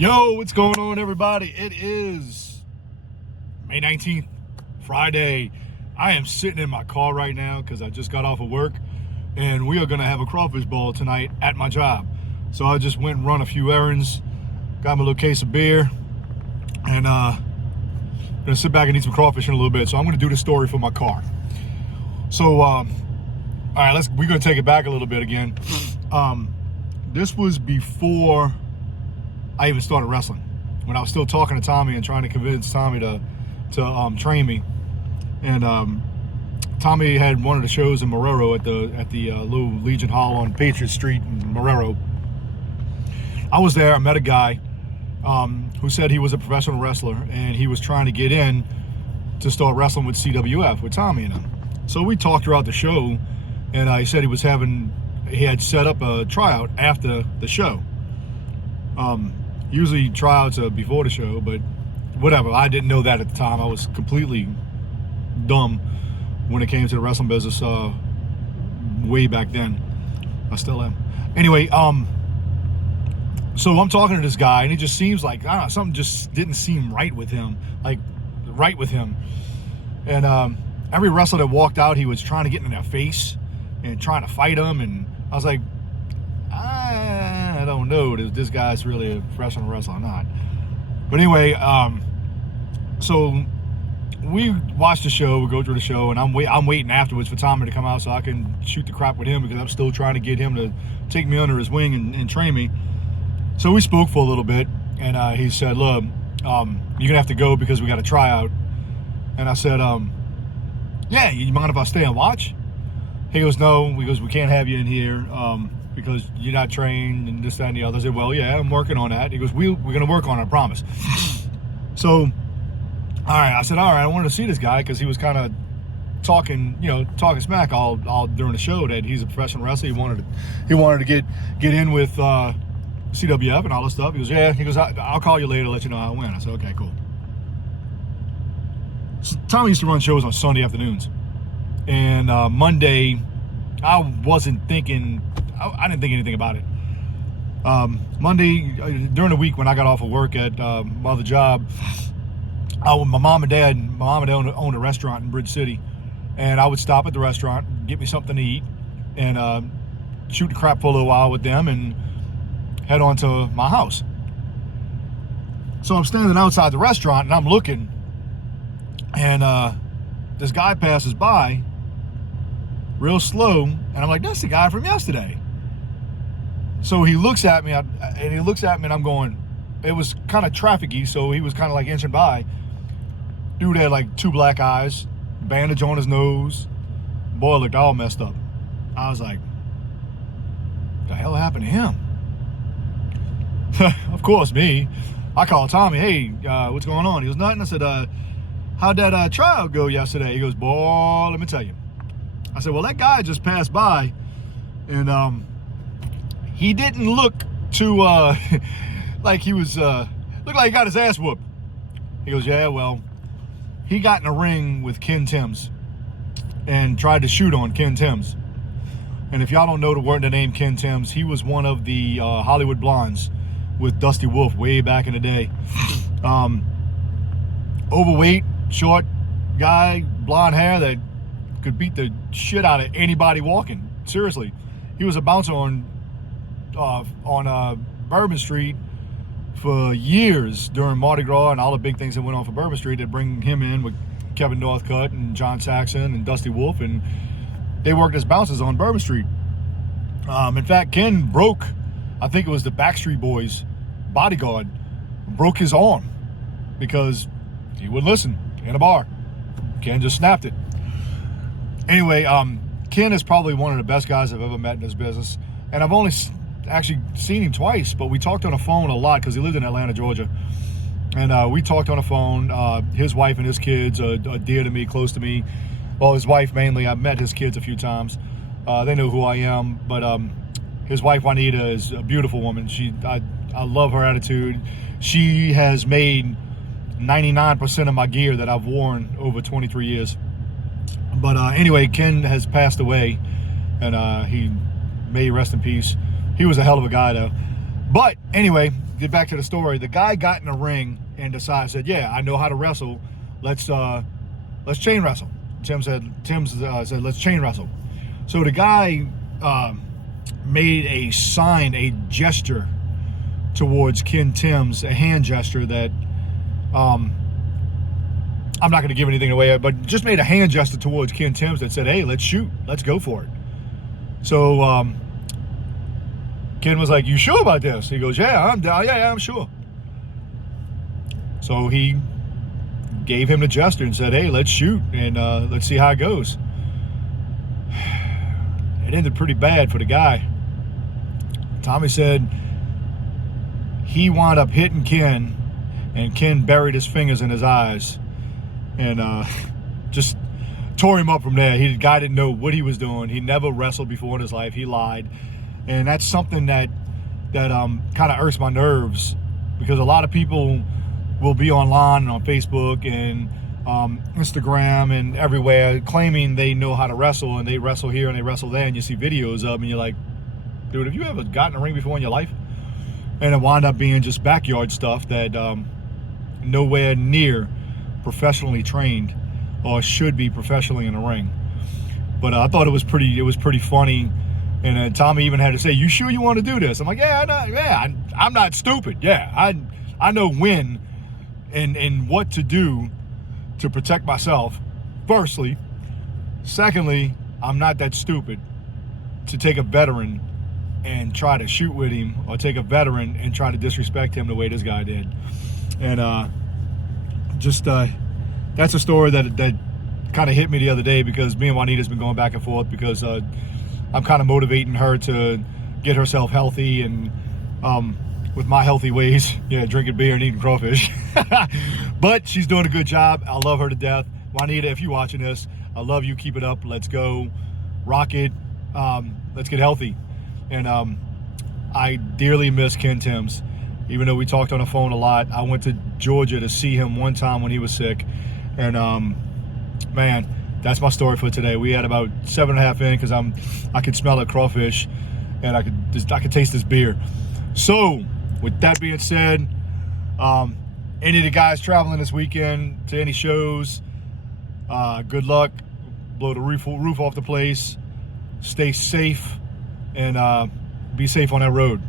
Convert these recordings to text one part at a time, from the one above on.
Yo, what's going on, everybody? It is May 19th, Friday. I am sitting in my car right now because I just got off of work, and we are going to have a crawfish boil tonight at my job. So I just went and run a few errands, got my little case of beer, and I'm going to sit back and eat some crawfish in a little bit. So I'm going to do the story for my car. So, all right, we're going to take it back a little bit again. This was before I even started wrestling, when I was still talking to Tommy and trying to convince Tommy to train me. And Tommy had one of the shows in Marrero at the little Legion Hall on Patriot Street in Marrero. I was there. I met a guy who said he was a professional wrestler and he was trying to get in to start wrestling with CWF with Tommy and him. So we talked throughout the show, and he said he had set up a tryout after the show. Usually tryouts are before the show, but whatever. I didn't know that at the time. I was completely dumb when it came to the wrestling business way back then. I still am. Anyway, so I'm talking to this guy, and it just seems like, I don't know, something just didn't seem right with him. And every wrestler that walked out, he was trying to get in their face and trying to fight them, and I was like, I don't know if this guy's really a professional wrestler or not. But anyway, so we watched the show, we go through the show, and I'm waiting afterwards for Tommy to come out so I can shoot the crap with him, because I'm still trying to get him to take me under his wing and train me. So we spoke for a little bit, and he said, look, you're going to have to go because we got a tryout. And I said, yeah, you mind if I stay and watch? He goes, no. He goes, we can't have you in here because you're not trained and this, that, and the other. I said, well, yeah, I'm working on that. He goes, we're going to work on it, I promise. So, all right. I said, all right, I wanted to see this guy because he was kind of talking smack all during the show that he's a professional wrestler. He wanted to get in with CWF and all this stuff. He goes, yeah. He goes, I'll call you later to let you know how I went. I said, okay, cool. So Tommy used to run shows on Sunday afternoons. And Monday, I didn't think anything about it. Monday, during the week when I got off of work at my other job, my mom and dad owned a restaurant in Bridge City. And I would stop at the restaurant, get me something to eat, and shoot the crap for a little while with them and head on to my house. So I'm standing outside the restaurant and I'm looking, and this guy passes by real slow, and I'm like, that's the guy from yesterday. So he looks at me, and I'm going, it was kind of trafficy, so he was kind of like inching by. Dude had like 2 black eyes, bandage on his nose. Boy looked all messed up. I was like, what the hell happened to him? Of course, me. I called Tommy, hey, what's going on? He goes, nothing. I said, how'd that tryout go yesterday? He goes, boy, let me tell you. I said, well, that guy just passed by, and he didn't look too like he was looked like he got his ass whooped. He goes, yeah, well, he got in a ring with Ken Timms and tried to shoot on Ken Timms. And if y'all don't know the name Ken Timms, he was one of the Hollywood Blondes with Dusty Wolf way back in the day. Overweight, short guy, blonde hair that could beat the shit out of anybody walking. Seriously. He was a bouncer on Bourbon Street for years during Mardi Gras and all the big things that went on for Bourbon Street. They'd bring him in with Kevin Northcutt and John Saxon and Dusty Wolf, and they worked as bouncers on Bourbon Street. In fact, Ken broke, I think it was the Backstreet Boys bodyguard, broke his arm because he wouldn't listen in a bar. Ken just snapped it. Anyway, Ken is probably one of the best guys I've ever met in this business. And I've only actually seen him twice, but we talked on the phone a lot because he lived in Atlanta, Georgia. And we talked on the phone. His wife and his kids are dear to me, close to me. Well, his wife mainly. I've met his kids a few times. They know who I am. But his wife, Juanita, is a beautiful woman. I love her attitude. She has made 99% of my gear that I've worn over 23 years. But anyway, Ken has passed away, and he may rest in peace. He was a hell of a guy, though. But anyway, get back to the story. The guy got in a ring and decided, said, yeah, I know how to wrestle. Let's chain wrestle. Tim said, let's chain wrestle. So the guy made a sign, a gesture towards Ken Timbs, a hand gesture that I'm not going to give anything away, but just made a hand gesture towards Ken Timbs that said, hey, let's shoot. Let's go for it. So Ken was like, you sure about this? He goes, yeah, I'm sure. So he gave him the gesture and said, hey, let's shoot and let's see how it goes. It ended pretty bad for the guy. Tommy said he wound up hitting Ken, and Ken buried his fingers in his eyes and just tore him up from there. The guy didn't know what he was doing. He never wrestled before in his life. He lied. And that's something that kind of irks my nerves, because a lot of people will be online and on Facebook and Instagram and everywhere claiming they know how to wrestle, and they wrestle here and they wrestle there, and you see videos of them and you're like, dude, have you ever gotten in a ring before in your life? And it wound up being just backyard stuff that nowhere near professionally trained or should be professionally in a ring. But I thought it was pretty funny. And Tommy even had to say, you sure you want to do this? I'm like, I'm not stupid. Yeah, I know when and what to do to protect myself, firstly. Secondly, I'm not that stupid to take a veteran and try to shoot with him, or take a veteran and try to disrespect him the way this guy did. And that's a story that kind of hit me the other day, because me and Juanita's been going back and forth, because I'm kind of motivating her to get herself healthy, and with my healthy ways, drinking beer and eating crawfish. But she's doing a good job. I love her to death. Juanita, if you're watching this, I love you. Keep it up. Let's go. Rock it. Let's get healthy. And I dearly miss Ken Timbs. Even though we talked on the phone a lot, I went to Georgia to see him one time when he was sick. And man, that's my story for today. We had about 7.5 in, because I could smell the crawfish, and I could taste this beer. So with that being said, any of the guys traveling this weekend to any shows, good luck. Blow the roof off the place. Stay safe, and be safe on that road.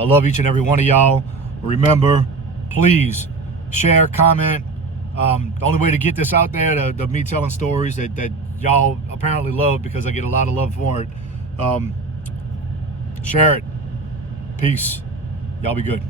I love each and every one of y'all. Remember, please share, comment. The only way to get this out there, the me telling stories that y'all apparently love, because I get a lot of love for it. Share it. Peace. Y'all be good.